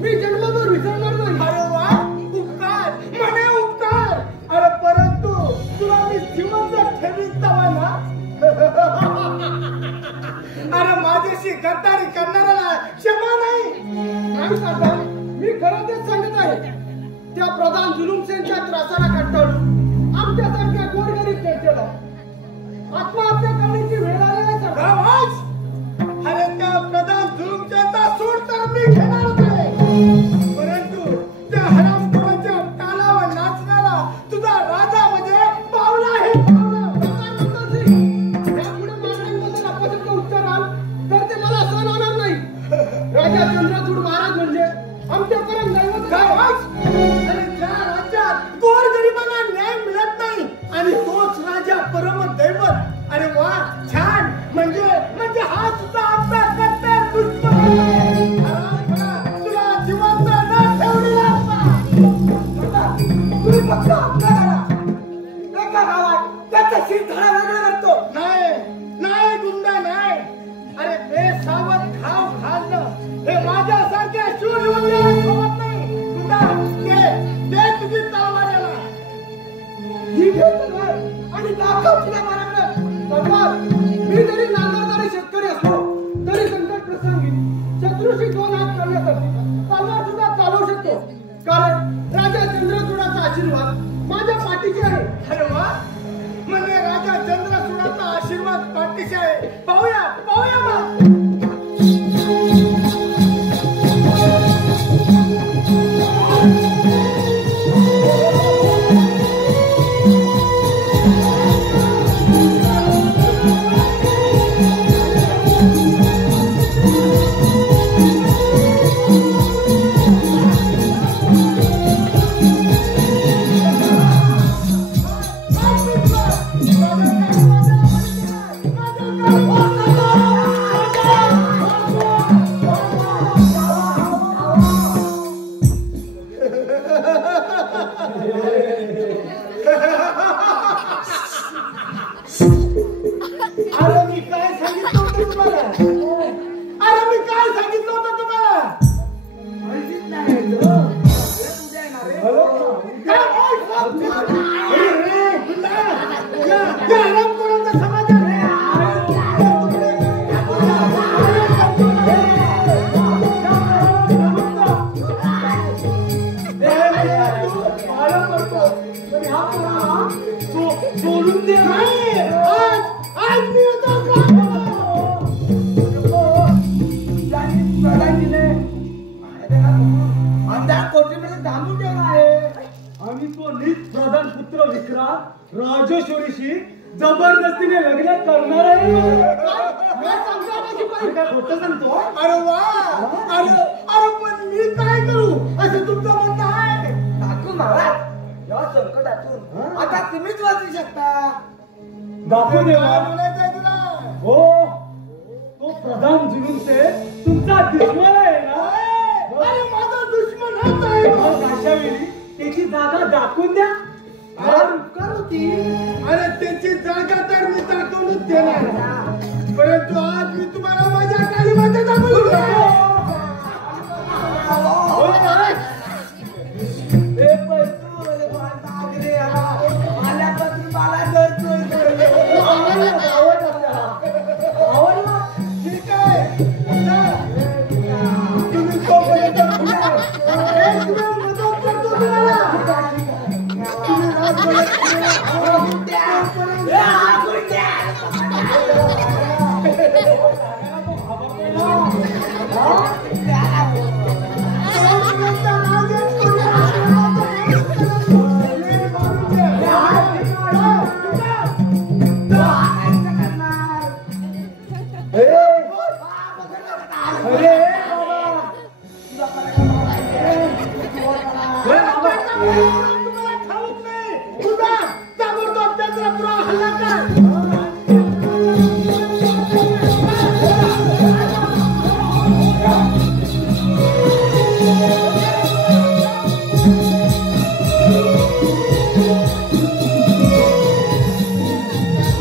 मी जन्मभर विसरणार नाही. अरे वा, उपकार म्हणे उपकार. अरे परंतु तुला मी जिवंत ठेवीत ना. अरे माझ्याशी गद्दारी करणाऱ्याला क्षमा नाही काका. मी खरं तेच सांगत आहे. त्या प्रधान जुलूमसेनच्या त्रासाला कंटाळून आमच्यासारख्या गोरगरीब जनतेला आत्महत्या करण्याची वेळ आलेली आहे. अरे त्या प्रधान जुलूमसेनचा सूड तर मी घेणारच आहे. परंतु त्या हरामखोराच्या तालावर नाचणारा तुझा राजा म्हणजे पावला हे पावला. यापुढे मागण्यांबद्दल अपशब्द उच्चाराल तर ते मला सहन होणार नाही. राजा चंद्रचूड महाराज म्हणजे आमच्या परम दैवत. अरे ज्या राज्यात गोरगरिबांना न्याय मिळत नाही आणि तोच राजा परम दैवत. अरे वा, छान. म्हणजे हा सुद्धा आमचा कट्टर दुश्मन आहे. तुला जिवंत न ठेवलेला तुम्ही फक्त आपल्याला एका गावात त्याचं शिरधडा वेगळं करतो. नाही गुंडा नाही. अरे बेसावत घाव घालणं हे माझ्यासारख्या शूर योद्ध्याला सोबत नाही. गुंडा ते तुझी तलवार याला ही घे तलवार आणि दाखव तुला माराकडं. तलवार मी जरी नांगरणारे शेतकरी असलो तरी संकट प्रसंगी शत्रूशी दोन हात करण्यासाठी तलवार सुद्धा चालवू शकतो. कारण राजा चंद्रचूडाचा आशीर्वाद माझ्या पाठीशी आहे. अरे वा, म्हणजे राजा चंद्रचूडाचा आशीर्वाद पाठीशी आहे. पाहूया मग. राजेश्वरीशी जबरदस्तीने लग्न करणार आहे. अरे वा, अरे पण मी काय करू असं तुमचं म्हणणं आहे. ठाकूर महाराज, या संकटातून आता तुम्हीच वाचू शकता. दाखवू दे तुला. हो, तो प्रधान जुलूमसेन तुमचा दुश्मन आहे ना. अरे माझा दुश्मन हाच आहे. अशा वेळी त्याची जागा दाखवून द्या. अरे त्याची जागा तर मी दाखवूनच देणार. परंतु आज मी तुम्हाला माझ्या काळीमध्ये दाखवू. आल्यापासून मला डरतोय. ठीक आहे, तुम्ही तोपर्यंत मदत करतो तुम्हाला. हल्ला कर.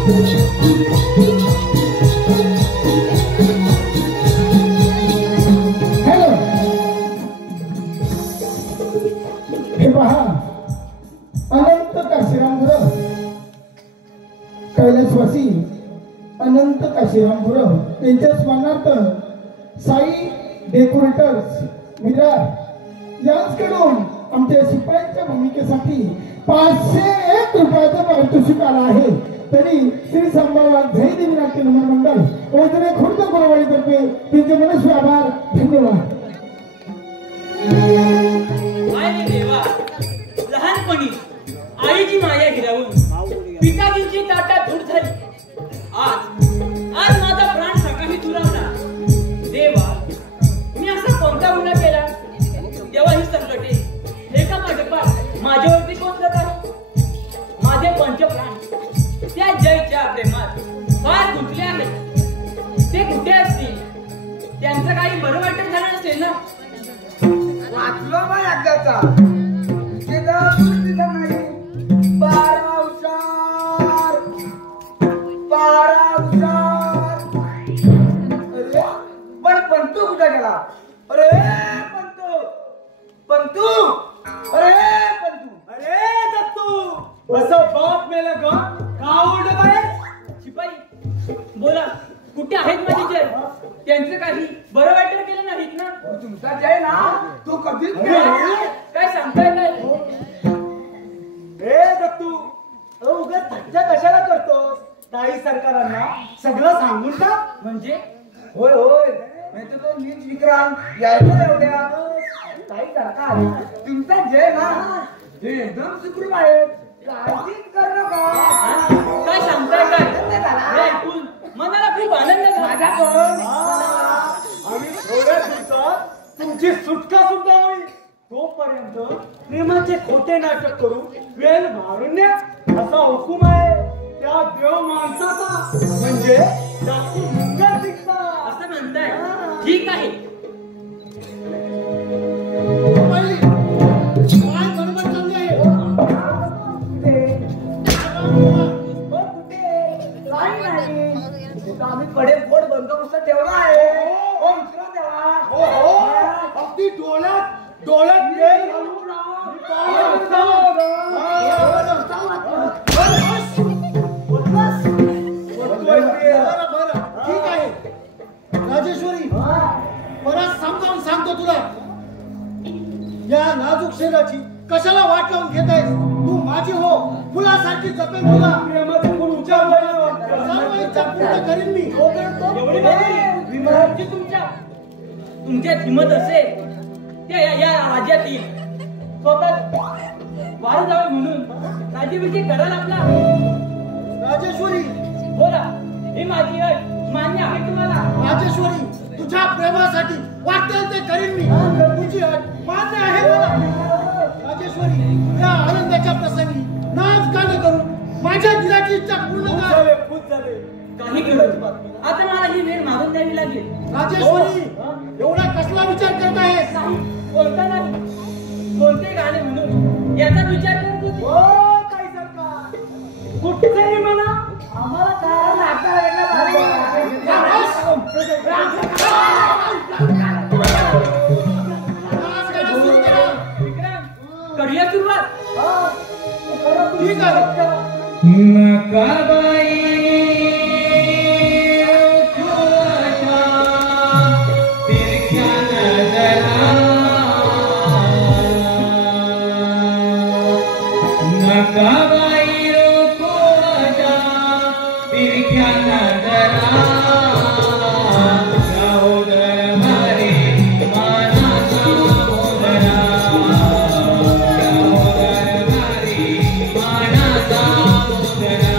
हॅलो, हे पहा, अनंत काशीराम गुरव, कैलासवासी अनंत काशीराम गुरव यांच्या स्मरणार्थ साई डेकोरेटर्स विरार यांच्याकडून आमच्या शिपायांच्या भूमिकेसाठी 501 रुपयाचं पारितोषिक आलं आहे. तरी श्री संभावाग जयदेवी नाट्य नमन मंडळ ओझरे खुर्द गुरवाडीतर्फे त्यांचे मनस्वी आभार. धन्यवाद. अरे देवा, लहानपणी आईची माया हिरावून पिताजींची ताटात धूड झाली. आज माझा प्राण सकाळी दुरावला. देवा, मी असा कोणता गुन्हा केला तेव्हा ही संकटे एका पाठोपाठ माझ्यावरती कोसळत आहे. माझे पंचप्राण त्या जयच्या प्रेमात फार गुंतले आहेत. ते कुठे असतील? त्यांचं काही बरं वाटत झालं नसेल ना? वाचलो बा एकदाचा. तिथं दिसत नाही. 12 हुशार. अरे, पण पंतू कुठे गेला? अरे पंतू. अरे दत्तू, असं बाप मेला का ओरडत आहे? शिपाई बोला, कुठे आहेत माझे जय? त्यांचं काही बरं वाईट केलं नाहीत ना? तुमचा जय ना, तू कधीच काय सांगताय काय? हे दत्तू, उगाच थट्टा कशाला करतोस? ताई सरकारांना सगळं सांगून टाक. म्हणजे होय नाही तर तो नीच विक्रांत यायचा एवढ्या काही सरकार तुमचा जय ना हे एकदम सुखरूप आहे. काळजीच करू नका. काय सांगताय काय? हे ऐकून मनाला खूप आनंद झाला. माझा पण आम्ही थोड्या दिवसात तुमची सुटका सुद्धा होईल. तोपर्यंत प्रेमाचे खोटे नाटक करून वेळ मारून न्या असा हुकूम आहे त्या देव माणसाचा, म्हणजे जास्ती मुंगर दिसता. असं म्हणताय? ठीक आहे. काय बरोबर चालले आहे? आम्ही कडे फोड बंदोबस्त ठेवला आहे. हो मित्र देवा. अगदी डोळ्यात तेल घालून ठीक आहे. राजेश्वरी, परत समजावून सांगतो तुला, या नाजूक शरीराची कशाला वाट लावून घेत आहेस? तू माझी हो, फुलासारखी जपेन तुला. प्रेमाचे फुल उचारलं. सर्व इच्छा पूर्ण करीन मी. एवढी बाबी विमलाची तुमच्यात हिंमत असेल ते या राज्यातील स्वतः वाढ जावे म्हणून राज्याभिषेक कराल आपला. राजेश्वरी, बोला, ही माझी अट मान्य आहे तुम्हाला? राजेश्वरी, तुझ्या प्रेमासाठी वाटेल ते करीन मी. तुझी अट मान्य आहे मला. राजेश्वरी, या आनंदाच्या प्रसंगी नाच गाणं करून माझ्या दिलाची इच्छा पूर्ण कर. खूप झाले. काही करू आता मला ही वेळ मागून द्यावी लागेल. राजेश्वरी, एवढा कसला विचार करत आहेस? नाही, कोणता नाही, कोणते गाणे म्हणून याचा विचार करत होती. हो ताई सरकार, कुठचंही म्हणा, आम्हाला काय नाच गाणं सुरू करा. विक्रांत, करूया सुरुवात. ठीक आहे. नकाबाई तिरक्या नजरा, नकाबाई रोकोजा तिरक्या नजरा, सहोदर हरे मानाचा उदरा, सहोदर हरे मानाचा उदरा.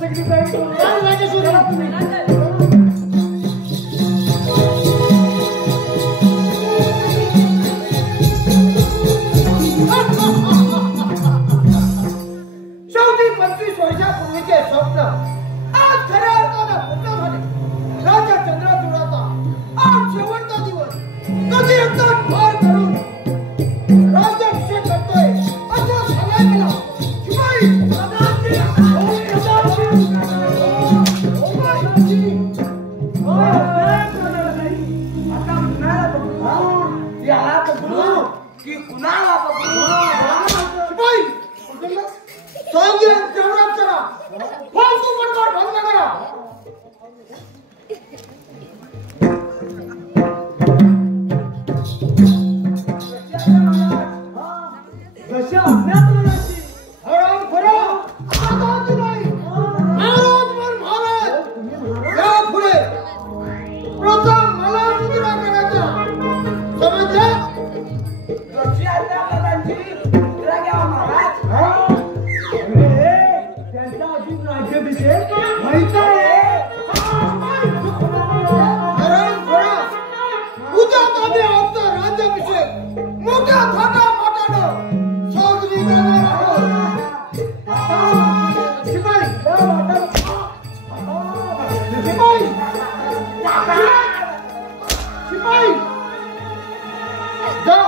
सगळी तयारी करून राजेश्वरी शेवटी 25 वर्षापूर्वीचे स्वप्न आज खऱ्या अर्थानं पूर्ण झाले. राजा चंद्रचूडाचा आज शेवटचा दिवस कधी एकदा ठार करून राज्याभिषेक करतोय असं सांगायला गेला. शिवाई की कुणाला पकडू शिपाई सांगे तेवढाच करा. फालतू बडबड बंद करा. कशा अज्ञात मुलाची हराम खरा आजाद नाही. महाराज वर महाराज या पुढे प्रथम मला मुद्रा करायचा समजलं. कशी आज्ञा मुलांची मुद्रा घ्यावा महाराज. त्यांचा अजून राज्याभिषेक माहित आहे. हराम खरा उद्या आम्ही आमचा राज्याभिषेक मोठ्या थाटामाटानं साजरी करणार आहोत. शिपाई शिपाई शिपाई जा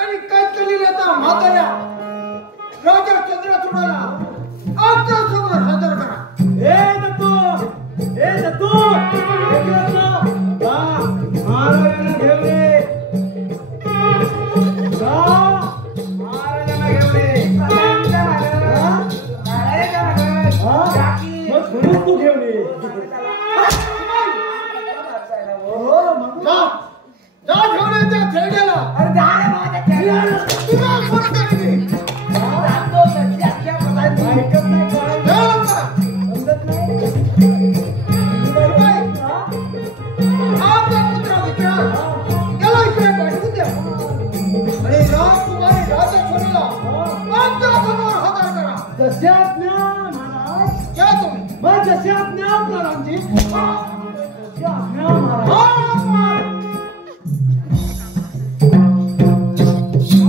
आणि कैकलीला म्हाताऱ्या राजा चंद्रचूडाला आमच्या समोर हजर करा. महाराजांना घेऊन ये. महाराजांना घेऊन ये. म्हणून तू घेऊन ये. जा जा घेऊन ये त्या खेळण्याला. अरे जा रे माझ्या खेळाला. तुला कोण करेल? जातो सच्ची आज्ञा मुलांची. ऐकत नाही कोणाला. जा लवकर. समजत नाही. शिपाई आपला पुत्र विक्रम याला इकडे पाठवून द्या आणि राजकुमारी राजेश्वरीला आमच्या समोर हजर करा. जसे आज्ञा महाराज. या तुम्ही. मग जसे आज्ञा महाराजांची. जसे आज्ञा महाराज. आपण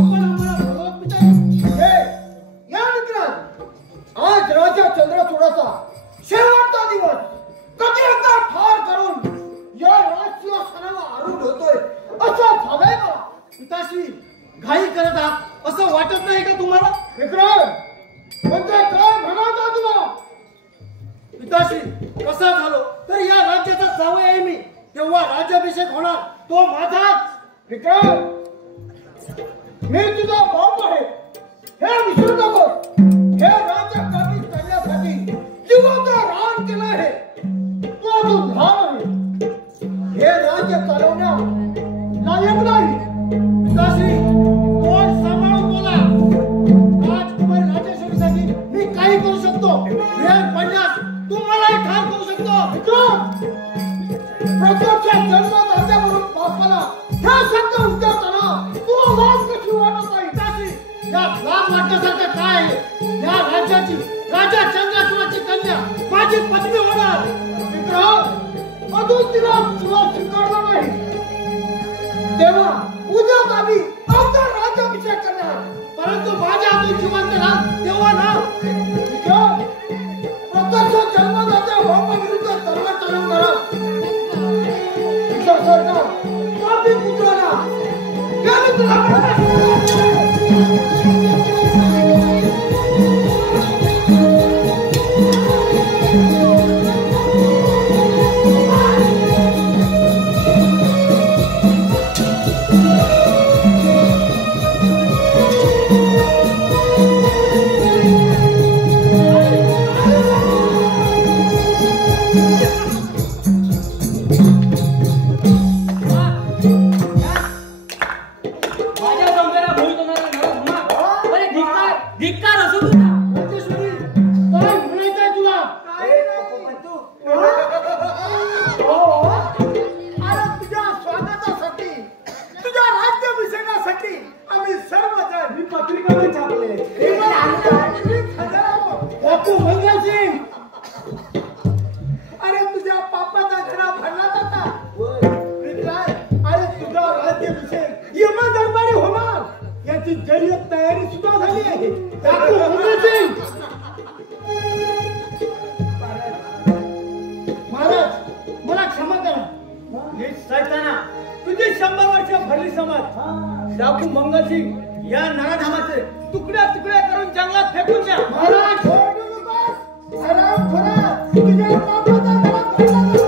आम्हाला बोलवत पिता. या मित्रांनो, आज राजा चंद्रचूडाचा शेवटचा दिवस कधी एकदा ठार करून या राजकीय सणाला आरूढ होतोय असं झालंय मला. पिताश्री घाई करत आहात असं वाटत नाही का तुम्हाला? विक्रम म्हणजे काय म्हणायचं तुला? पिताश्री कसा झालो तर या राज्याचा जावई आहे मी. तेव्हा राज्याभिषेक होणार तो माझाच. विक्रम मी तुझा बाप आहे हे विसरू नको. हे राज्य काबीज करण्यासाठी जीवाचं रान केलं आहे. तू अजून लहान आहे. हे राज्य चालवण्या लायक नाही. पिताश्री तोंड सांभाळून बोला. राजकुमारी राजेश्वरीसाठी मी काही करू शकतो. वेळ पडल्यास तुम्हालाही ठार करू शकतो. विक्रम प्रत्यक्ष जन्मदात्या म्हणून बापाला हे शब्द उच्चारताना तुला लाज कशी वाटत नाही? पिताश्री यात लाज वाटण्यासारखं काय आहे? या राज्याची राजा चंद्रचूडाची कन्या माझी पत्नी होणार. विक्रम अजून तुला स्वीकारलं नाही. तेव्हा उद्या आम्ही आमचा राज्याभिषेक करणार. परंतु माझ्या हातून जिवंत राहा तेव्हा ना. विक्रम प्रत्यक्ष जन्मदात्या बापाविरुद्ध तलवार चालवून करा. तुझा सरकार पापी पुत्राला गेली तुला. पत्रिका पण छापले. बापू मंगलसिंग, अरे तुझ्या पापाचा घरा भरला जाता. अरे तुझा राज्याभिषेक यम दरबारी होणार याची जय्यत तयारी सुद्धा झाली आहे. बापू मंगलसिंग, महाराज मला क्षमा करा. निसटताना तुझी 100 वर्ष भरली समाज. डाकू मंगलसिंग या नराधामाचे तुकड्या तुकड्या करून जंगलात फेकून द्या. महाराज ओरडू नकोस. आराम करा. तुझ्या पापाचा घरा भरला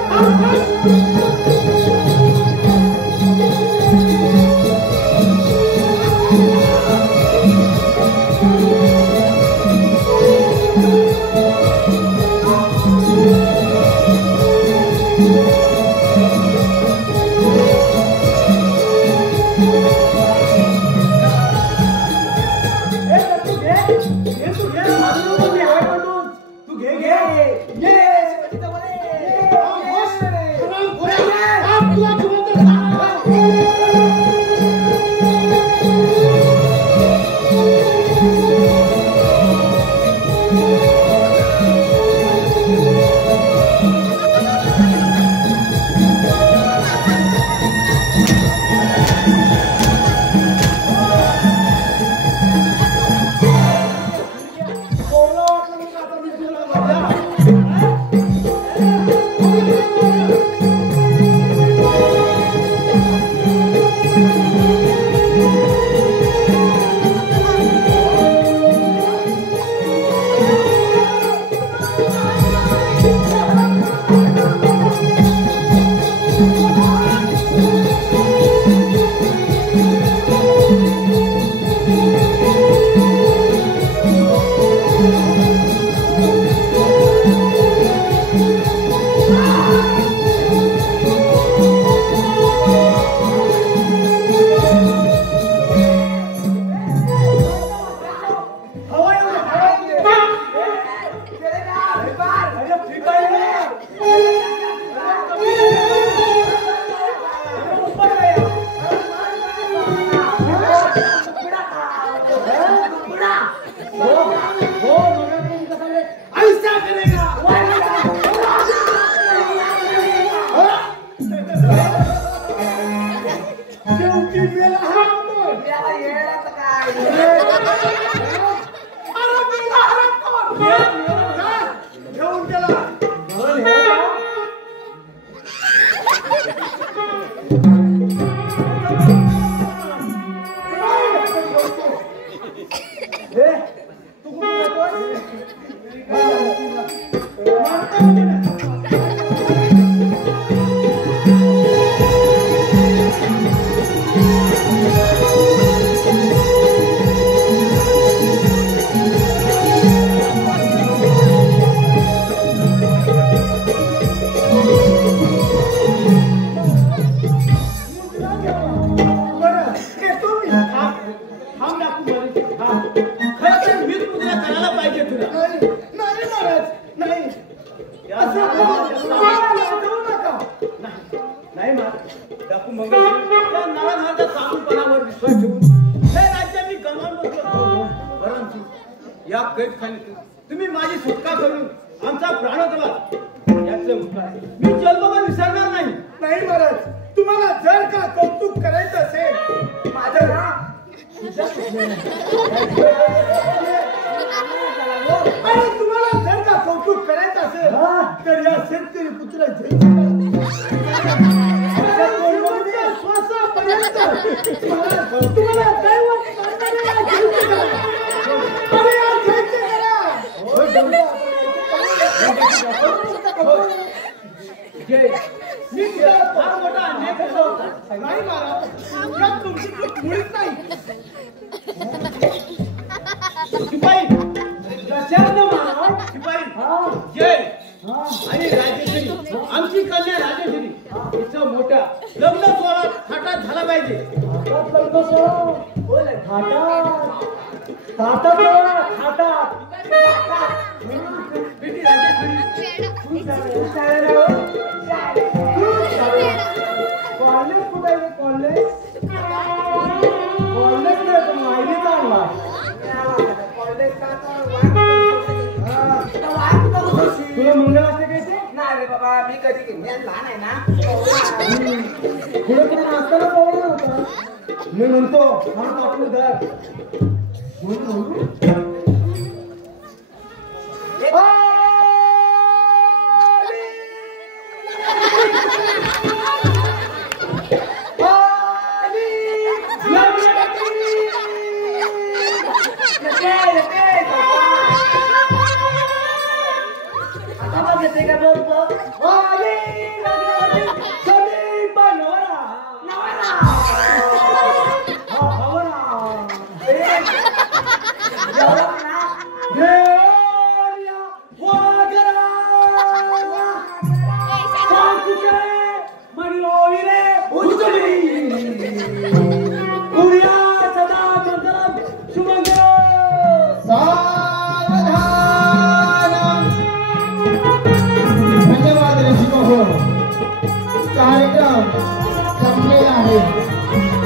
तुम्ही माझी सुटका करून आमचा प्राणोत्सव याचे उपकार मी जन्मभर विसरणार नाही. नाही महाराज, तुम्हाला जर का कौतुक करायचं असेल माझं ना आणि तुम्हाला जर का कौतुक करायचं असेल तर या शेतकरी पुत्र श्वासापर्यंत तुम्हाला दैवत मी फार मोठा अन्याय केला होता. नाही महाराज, यात तुमची चूक मुळीच नाही. शिपाई शिपाई जय आणि राजेश्वरी आमची कन्या राजेश्वरी हिचं मोठा लग्न सोहळा थाटात झाला पाहिजे. बेटी राजेश्वरी कॉलेज कुठे? कॉलेज नाही, माहिती चांगला कधी मी लहान आहे ना. पुढे पुढे नाचताना पवळा होता. मी म्हणतो हा आपलं घर कार्यक्रम संपलेला आहे.